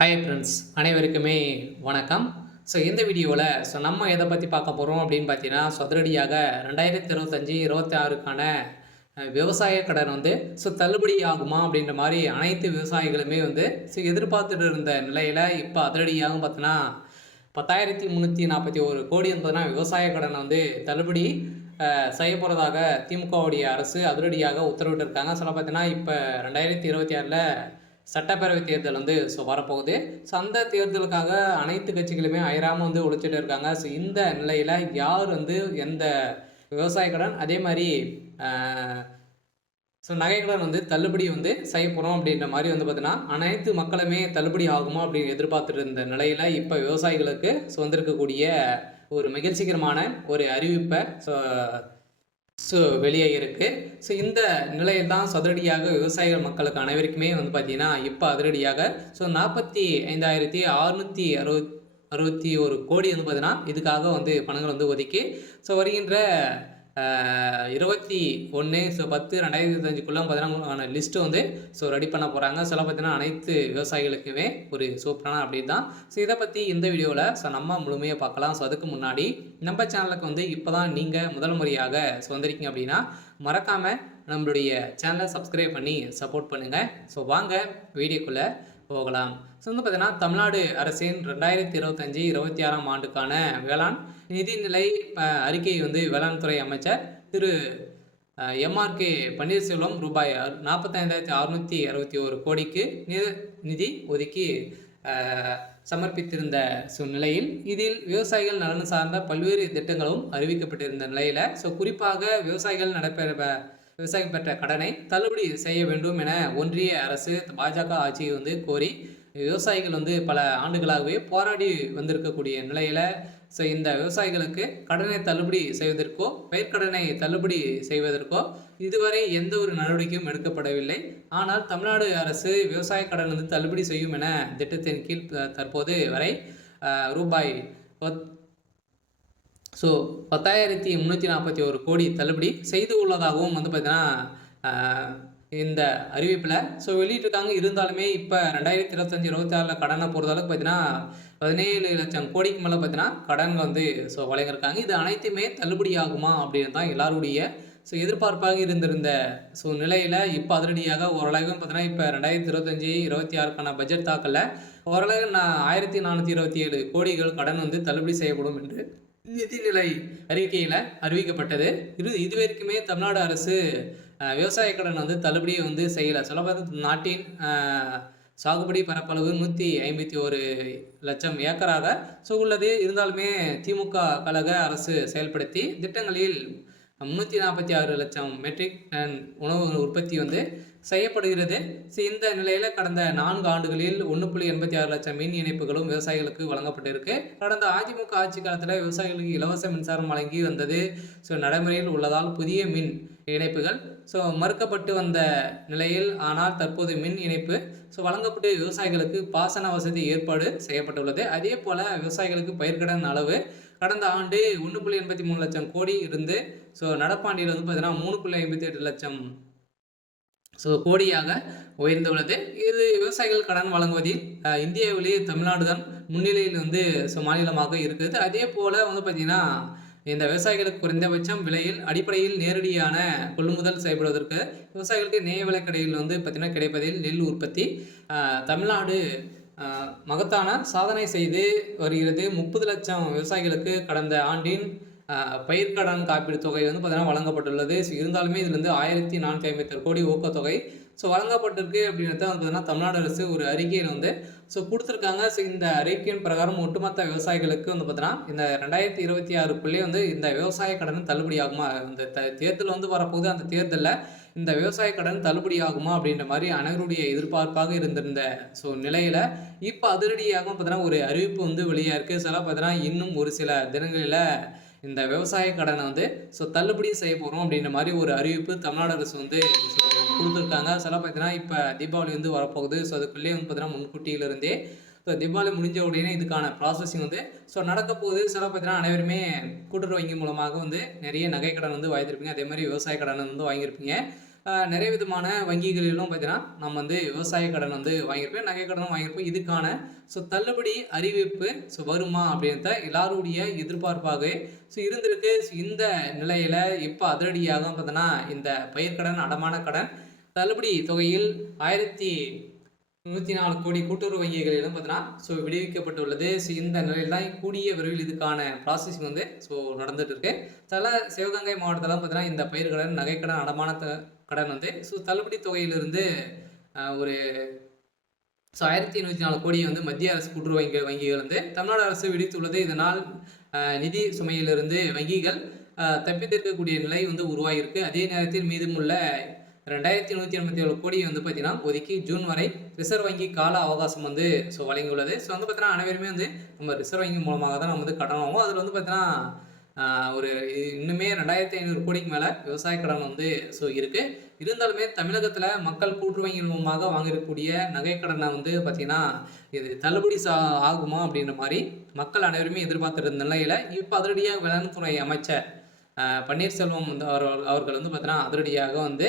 Hi friends, அனைவருக்குமே வணக்கம். இந்த வீடியோவில் நம்ம எதை பற்றி பார்க்க போகிறோம் அப்படின்னு பார்த்தீங்கன்னா, அதிரடியாக 2025, 26க்கான விவசாய கடன் தள்ளுபடி ஆகுமா அப்படின்ற மாதிரி அனைத்து விவசாயிகளுமே எதிர்பார்த்துட்டு இருந்த நிலையில் இப்போ அதிரடியாக பார்த்தீங்கன்னா 10,341 கோடி பார்த்தீங்கன்னா விவசாய கடன் தள்ளுபடி செய்ய போகிறதாக திமுகவுடைய அரசு அதிரடியாக உத்தரவிட்டிருக்காங்க. பார்த்தீங்கன்னா இப்போ 2026ல் சட்டப்பேரவை தேர்தல் வரப்போகுது. அந்த தேர்தலுக்காக அனைத்து கட்சிகளுமே அயராமல் உழைச்சிட்டு இருக்காங்க. இந்த நிலையில் யார் எந்த விவசாய கடன் அதே மாதிரி நகை கடன் தள்ளுபடி செய்ய போகிறோம் அப்படின்ற மாதிரி பார்த்தீங்கன்னா அனைத்து மக்களுமே தள்ளுபடி ஆகுமா அப்படின்னு எதிர்பார்த்துட்டு இருந்த நிலையில் இப்போ விவசாயிகளுக்கு வந்திருக்கக்கூடிய ஒரு மகிழ்ச்சிகரமான ஒரு அறிவிப்பை வெளியே இருக்குது. இந்த நிலையில் தான் அதிரடியாக விவசாயிகள் மக்களுக்கு அனைவருக்குமே பார்த்தீங்கன்னா இப்போ அதிரடியாக 45,661 கோடி பார்த்தீங்கன்னா இதுக்காக பணங்கள் ஒதுக்கி வருகின்ற 21/10/2025க்குள்ள பார்த்தீங்கன்னா லிஸ்ட்டு ரெடி பண்ண போகிறாங்க. பார்த்தீங்கன்னா அனைத்து விவசாயிகளுக்குமே ஒரு சூப்பரான அப்டேட் தான். இதை பற்றி இந்த வீடியோவில் நம்ம முழுமையாக பார்க்கலாம். அதுக்கு முன்னாடி நம்ம சேனலுக்கு இப்போ தான் நீங்கள் முதல் முறையாக வந்திருக்கீங்க அப்படின்னா மறக்காமல் நம்மளுடைய சேனலை சப்ஸ்கிரைப் பண்ணி சப்போர்ட் பண்ணுங்கள். வாங்க வீடியோக்குள்ளே போகலாம். பார்த்தீங்கன்னா தமிழ்நாடு அரசின் 2025-26ஆம் ஆண்டுக்கான வேளாண் நிதிநிலை அறிக்கை வேளாண் துறை அமைச்சர் திரு எம்ஆர்கே பன்னீர்செல்வம் ரூபாய் 45,661 கோடிக்கு நிதி ஒதுக்கி சமர்ப்பித்திருந்த நிலையில் இதில் விவசாயிகள் நலன் சார்ந்த பல்வேறு திட்டங்களும் அறிவிக்கப்பட்டிருந்த நிலையில் குறிப்பாக விவசாயிகள் பெற்ற கடனை தள்ளுபடி செய்ய வேண்டும் என ஒன்றிய அரசு பாஜக ஆட்சியை கோரி விவசாயிகள் பல ஆண்டுகளாகவே போராடி வந்திருக்கக்கூடிய நிலையில் இந்த விவசாயிகளுக்கு கடனை தள்ளுபடி செய்வதற்கோ பயிர்க்கடனை தள்ளுபடி செய்வதற்கோ இதுவரை எந்த ஒரு நடவடிக்கையும் எடுக்கப்படவில்லை. ஆனால் தமிழ்நாடு அரசு விவசாய கடன் தள்ளுபடி செய்யும் என திட்டத்தின் கீழ் தற்போது வரை ரூபாய் 10,341 கோடி தள்ளுபடி செய்து உள்ளதாகவும் பார்த்தீங்கன்னா இந்த அறிவிப்பில் வெளியிட்டிருக்காங்க. இருந்தாலுமே இப்போ 2025-26 கடனை பொறுத்தளவுக்கு பார்த்தீங்கன்னா 17 லட்சம் கோடிக்கு மேலே பார்த்தீங்கன்னா கடன் வழங்கியிருக்காங்க. இது அனைத்துமே தள்ளுபடி ஆகுமா அப்படின்னு தான் எல்லாருடைய எதிர்பார்ப்பாக இருந்திருந்த நிலையில் இப்போ அதிரடியாக ஓரளவு பார்த்தீங்கன்னா இப்போ 2025-26க்கான பட்ஜெட் தாக்கலில் ஓரளவு 1,427 கோடிகள் கடன் தள்ளுபடி செய்யப்படும் என்று நிதிநிலை அறிக்கையில் அறிவிக்கப்பட்டது. இதுவரைக்குமே தமிழ்நாடு அரசு விவசாய கடன் தள்ளுபடியை செய்யலை. சொல்லப்போது நாட்டின் சாகுபடி பரப்பளவு 151 லட்சம் ஏக்கராக உள்ளது. இருந்தாலுமே திமுக கழக அரசு செயல்படுத்தி திட்டங்களில் 346 லட்சம் மெட்ரிக் டன் உணவு உற்பத்தி செய்யப்படுகிறது. இந்த நிலையில் கடந்த 4 ஆண்டுகளில் 1.86 லட்சம் மின் இணைப்புகளும் விவசாயிகளுக்கு வழங்கப்பட்டிருக்கு. கடந்த அதிமுக ஆட்சி காலத்தில் விவசாயிகளுக்கு இலவச மின்சாரம் வழங்கி வந்தது நடைமுறையில் உள்ளதால் புதிய மின் இணைப்புகள் மறுக்கப்பட்டு வந்த நிலையில் ஆனால் தற்போது மின் இணைப்பு வழங்கப்பட்டு விவசாயிகளுக்கு பாசன வசதி ஏற்பாடு செய்யப்பட்டுள்ளது. அதே போல் விவசாயிகளுக்கு பயிர்க்கடன் அளவு கடந்த ஆண்டு 1.83 லட்சம் கோடி இருந்து நடப்பாண்டில் பார்த்தீங்கன்னா 3.58 லட்சம் கோடியாக உயர்ந்துள்ளது. இது விவசாயிகள் கடன் வழங்குவதில் இந்தியாவிலேயே தமிழ்நாடு தான் முன்னிலையில் மாநிலமாக இருக்குது. அதே போல் பார்த்தீங்கன்னா இந்த விவசாயிகளுக்கு குறைந்தபட்சம் விலையில் அடிப்படையில் நேரடியான கொள்முதல் செய்யப்படுவதற்கு விவசாயிகளுக்கு நேய விலைக்கடையில் பார்த்தீங்கன்னா கிடைப்பதில் நெல் உற்பத்தி தமிழ்நாடு மகத்தான சாதனை செய்து வருகிறது. 30 லட்சம் விவசாயிகளுக்கு கடந்த ஆண்டின் பயிர்க்கடன் காப்பீடு தொகை பார்த்தீங்கன்னா வழங்கப்பட்டுள்ளது. இருந்தாலுமே இதில் 1,457 கோடி ஊக்கத்தொகை வழங்கப்பட்டிருக்கு அப்படின்றத பார்த்தீங்கன்னா தமிழ்நாடு அரசு ஒரு அறிக்கையில் கொடுத்துருக்காங்க. இந்த அறிக்கையின் பிரகாரம் ஒட்டுமொத்த விவசாயிகளுக்கு பார்த்தீங்கன்னா இந்த 2026க்குள்ளே இந்த விவசாய கடன் தள்ளுபடி ஆகுமா, இந்த தேர்தல் வரப்போகுது. அந்த தேர்தலில் இந்த விவசாய கடன் தள்ளுபடி ஆகுமா அப்படின்ற மாதிரி அனைவருடைய எதிர்பார்ப்பாக இருந்திருந்த நிலையில் இப்போ அதிரடியாக பார்த்தீங்கன்னா ஒரு அறிவிப்பு வெளியாக இருக்குது. பார்த்தீங்கன்னா இன்னும் ஒரு சில தினங்களில் இந்த விவசாய கடனை தள்ளுபடி செய்ய போகிறோம் அப்படின்ற மாதிரி ஒரு அறிவிப்பு தமிழ்நாடு அரசு கொடுத்துருக்காங்க. பார்த்தீங்கன்னா இப்போ தீபாவளி வரப்போகுது. அதுக்குள்ளேயே பார்த்தீங்கன்னா முன்கூட்டியிலிருந்தே தீபாவளி முடிஞ்ச உடனே இதுக்கான ப்ராசஸிங் நடக்க போகுது. பார்த்தீங்கன்னா அனைவருமே கூட்டுறவு வங்கி மூலமாக நிறைய நகை கடன் வாங்கியிருப்பீங்க. அதே மாதிரி விவசாய கடன் வாங்கியிருப்பீங்க. நிறைய விதமான வங்கிகளிலும் பார்த்தீங்கன்னா நம்ம வந்து விவசாய கடன் வந்து வாங்கியிருப்போம், நகை கடனும் வாங்கியிருப்போம். இதுக்கான தள்ளுபடி அறிவிப்பு வருமா அப்படின்றத எல்லாருடைய எதிர்பார்ப்பாகவே இருந்திருக்கு. இந்த நிலையில இப்ப அதிரடியாக பார்த்தீங்கன்னா இந்த பயிர்க்கடன், அடமான கடன் தள்ளுபடி தொகையில் 1104 கோடி கூட்டுறவு வங்கிகளிலும் பார்த்தீங்கன்னா விடுவிக்கப்பட்டுள்ளது. இந்த நிலையில் தான் கூடிய விரைவில் இதுக்கான ப்ராசஸிங் வந்து நடந்துட்டு இருக்கு. சிவகங்கை மாவட்டத்தில் பார்த்தீங்கன்னா இந்த பயிர்க்கடன், நகைக்கடன், அடமான கடன் வந்து தள்ளுபடி தொகையிலிருந்து ஒரு 1104 கோடி வந்து மத்திய அரசு கூட்டுறவு வங்கிகள் வந்து தமிழ்நாடு அரசு விடுத்துள்ளது. இதனால் நிதி சுமையிலிருந்து வங்கிகள் தப்பித்திருக்கக்கூடிய நிலை வந்து உருவாகியிருக்கு. அதே நேரத்தில் மீதமுள்ள 2187 கோடி வந்து பார்த்தீங்கன்னா ஒதுக்கி ஜூன் வரை ரிசர்வ் வங்கி கால அவகாசம் வந்து வழங்கியுள்ளது. வந்து பார்த்தீங்கன்னா அனைவருமே வந்து நம்ம ரிசர்வ் வங்கி மூலமாக தான் நம்ம வந்து கடன் வாங்குவோம். அதில் வந்து பார்த்தீங்கன்னா ஒரு இன்னுமே 2500 கோடிக்கு மேலே விவசாய கடன் வந்து இருக்கு. இருந்தாலுமே தமிழகத்தில் மக்கள் கூட்டுறவு மூலமாக வாங்கக்கூடிய நகைக்கடனை வந்து பார்த்தீங்கன்னா இது தள்ளுபடி ஆகுமா அப்படின்ற மாதிரி மக்கள் அனைவருமே எதிர்பார்த்திருந்த நிலையில் இப்போ அதிரடியாக வேளாண் துறை அமைச்சர் பன்னீர்செல்வம் வந்து அவர்கள் வந்து பார்த்தீங்கன்னா அதிரடியாக வந்து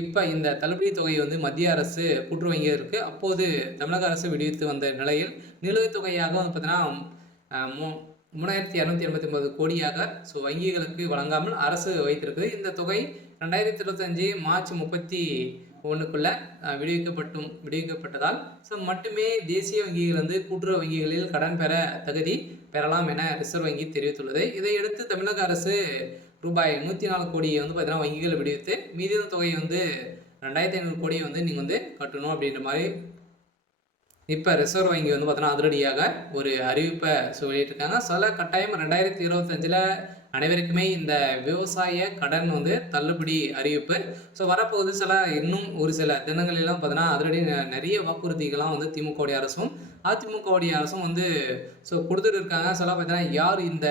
இப்போ இந்த தள்ளுபடி தொகை வந்து மத்திய அரசு கூட்டுறவு வங்கியிற்கு அப்போது தமிழக அரசு விடுவித்து வந்த நிலையில் நிலுவைத் தொகையாக வந்து பார்த்தீங்கன்னா 3289 கோடியாக வங்கிகளுக்கு வழங்காமல் அரசு வைத்திருக்கு. இந்த தொகை 2025 மார்ச் 31க்குள்ள விடுவிக்கப்பட்டதால் மட்டுமே தேசிய வங்கிகள் வந்து கூட்டுறவு வங்கிகளில் கடன் பெற தகுதி பெறலாம் என ரிசர்வ் வங்கி தெரிவித்துள்ளது. இதையடுத்து தமிழக அரசு ரூபாய் 104 கோடியை வந்து பார்த்தீங்கன்னா வங்கிகள் விடுவித்து மீதியான தொகையை வந்து 2500 கோடியை வந்து நீங்கள் வந்து கட்டணும் அப்படின்ற மாதிரி இப்போ ரிசர்வ் வங்கி வந்து பார்த்தீங்கன்னா அதிரடியாக ஒரு அறிவிப்பை வெளியிட்டிருக்காங்க. கட்டாயம் 2025 அனைவருக்குமே இந்த விவசாய கடன் வந்து தள்ளுபடி அறிவிப்பு வரப்போகுது. இன்னும் ஒரு சில தினங்களெல்லாம் பார்த்தீங்கன்னா அதிரடி நிறைய வாக்குறுதிகள்லாம் வந்து திமுகவுடைய அரசும் அதிமுகவுடைய அரசும் வந்து கொடுத்துட்டு இருக்காங்க. பார்த்தீங்கன்னா யார் இந்த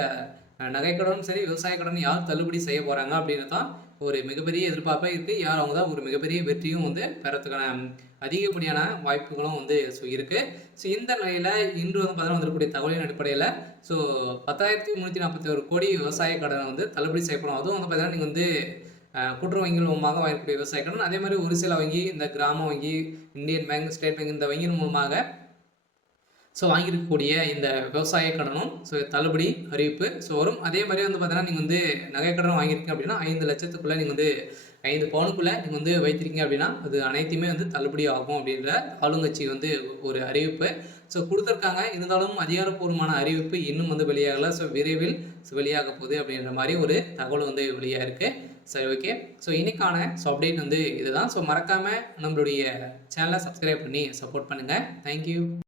நகைக்கடனும் சரி, விவசாய கடன் யார் தள்ளுபடி செய்ய போகிறாங்க அப்படின்னு தான் ஒரு மிகப்பெரிய எதிர்பார்ப்பாக இருக்குது. யார் அவங்க தான் ஒரு மிகப்பெரிய வெற்றியும் வந்து பெறத்துக்கான அதிகப்படியான வாய்ப்புகளும் வந்து இருக்குது. இந்த நிலையில் இன்று வந்து பார்த்தீங்கன்னா வந்திருக்கக்கூடிய தகவலின் அடிப்படையில் 10,341 கோடி விவசாய கடனை வந்து தள்ளுபடி செய்யப்படும். அதுவும் வந்து பார்த்தீங்கன்னா நீங்கள் வந்து கூட்டுறவு வங்கிகள் மூலமாக வாங்கக்கூடிய விவசாய கடன், அதே மாதிரி ஒரு சில வங்கி, இந்த கிராம வங்கி, இந்தியன் பேங்க், ஸ்டேட் பேங்க், இந்த வங்கியின் மூலமாக வாங்கியிருக்கக்கூடிய இந்த விவசாய கடனும் தள்ளுபடி அறிவிப்பு வரும். அதே மாதிரி வந்து பார்த்தீங்கன்னா நீங்கள் வந்து நகைக்கடன் வாங்கியிருக்கீங்க அப்படின்னா 5 லட்சத்துக்குள்ளே நீங்கள் வந்து 5 பவுனுக்குள்ளே நீங்கள் வந்து வைத்திருக்கீங்க அப்படின்னா அது அனைத்துமே வந்து தள்ளுபடி ஆகும் அப்படின்ற ஆளுங்கட்சி வந்து ஒரு அறிவிப்பு கொடுத்துருக்காங்க. இருந்தாலும் அதிகாரப்பூர்வமான அறிவிப்பு இன்னும் வந்து வெளியாகலை. விரைவில் வெளியாக போகுது அப்படின்ற மாதிரி ஒரு தகவல் வந்து வெளியாக இருக்குது. சரி, ஓகே. இன்னைக்கான அப்டேட் வந்து இதுதான். மறக்காமல் நம்மளுடைய சேனலை சப்ஸ்கிரைப் பண்ணி சப்போர்ட் பண்ணுங்கள். தேங்க்யூ.